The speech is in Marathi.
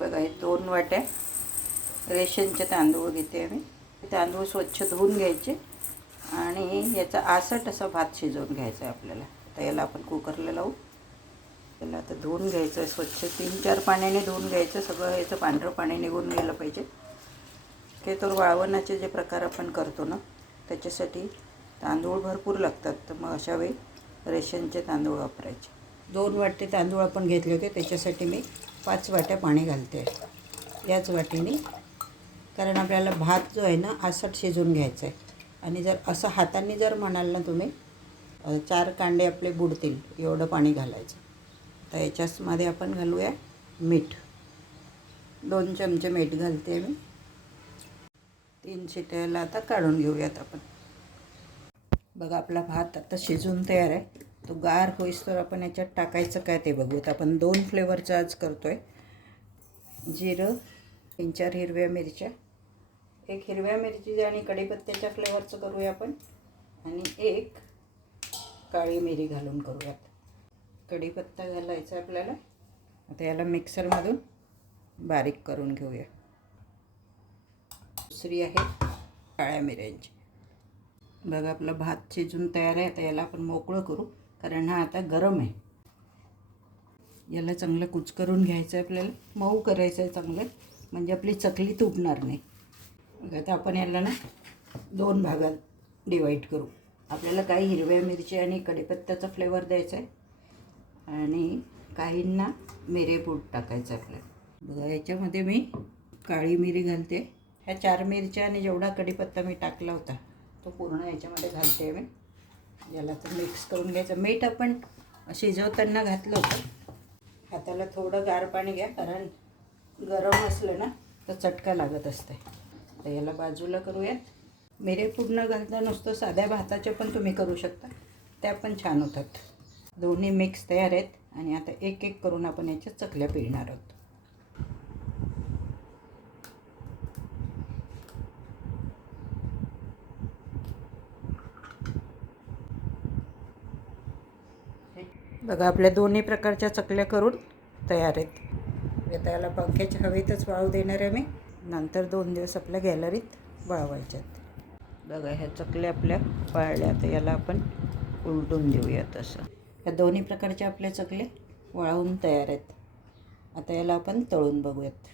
बघा हे 2 वाट्या रेशनचे तांदूळ घेते मी. तांदूळ स्वच्छ धुवून घ्यायचे आणि याचा आसट असा भात शिजवून घ्यायचा आहे आपल्याला. तर याला आपण कुकरला लावू. त्याला आता धुवून घ्यायचं आहे स्वच्छ 3-4 पाण्याने धुवून घ्यायचं. सगळं याचं पांढरं पाणी निघून गेलं पाहिजे. ते तर वाळवणाचे जे प्रकार आपण करतो ना त्याच्यासाठी तांदूळ भरपूर लागतात. तर मग अशा वेळी रेशनचे तांदूळ वापरायचे. 2 वाटे तांदूळ आपण घेतले होते त्याच्यासाठी मी 5 वाट्या पाणी घालते याच वाटीने. कारण आपल्याला भात जो आहे ना आसट शिजवून घ्यायचा आहे. आणि जर असं हाताने जर म्हणाल ना तुम्ही 4 कांडे आपले बुडतील एवढं पाणी घालायचं. तर याच्यामध्ये आपण घालूया मीठ. 2 चमचे मीठ घालते मी. 3 शिट्याला आता काढून घेऊयात आपण. बघा आपला भात आता शिजून तयार आहे. तो गार होईस तर आपण याच्यात टाकायचं काय ते बघूयात. आपण 2 फ्लेवरचा आज करतो आहे. जिरं, 3-4 हिरव्या मिरच्या, 1 हिरव्या मिरची आणि कढीपत्त्याच्या फ्लेवरचं करूया आपण. आणि 1 काळी मिरी घालून करूयात. कढीपत्ता घालायचा आपल्याला. आता याला मिक्सरमधून बारीक करून घेऊया. दुसरी आहे काळ्या मिऱ्यांची. बघा आपला भात शिजून तयार आहे. आता याला आपण मोकळं करू कारण हा आता गरम आहे. याला चांगलं कुचकरून घ्यायचं आहे आपल्याला. मऊ करायचं आहे चांगलं म्हणजे आपली चकली तुटणार नाही. मग आता आपण याला ना 2 भागात डिवाईड करू. आपल्याला काही हिरव्या मिरची आणि कढीपत्त्याचा फ्लेवर द्यायचा आहे आणि काहींना मिरेपूड टाकायचं आहे आपल्याला. बघा याच्यामध्ये मी काळी मिरी घालते. ह्या 4 मिरच्या आणि जेवढा कढीपत्ता मी टाकला होता तो पूर्ण याच्यामध्ये घालते मी. याला तर मिक्स करून घ्यायचं. मीठ आपण शिजवताना घातलं होतं. हाताला थोडं गार पाणी घ्या कारण गरम असलं ना तर चटका लागत असते. तर याला बाजूला करूयात. मिरेपूड न घालता नुसतं साध्या भाताच्या पण तुम्ही करू शकता. त्या पण छान होतात. दोन्ही मिक्स तयार आहेत आणि आता एक एक करून आपण याच्या चकल्या पिळणार आहोत. बघा आपल्या दोन्ही प्रकारच्या चकल्या करून तयार आहेत. आता याला पंख्याच्या हवेतच वाळू देणार आहे मी. नंतर 2 दिवस आपल्या गॅलरीत वाळवायच्यात. बघा ह्या चकल्या आपल्या वाळल्या. तर याला आपण उलटून देऊयात असं. या दोन्ही प्रकारच्या आपल्या चकल्या वाळवून तयार आहेत. आता याला आपण तळून बघूयात.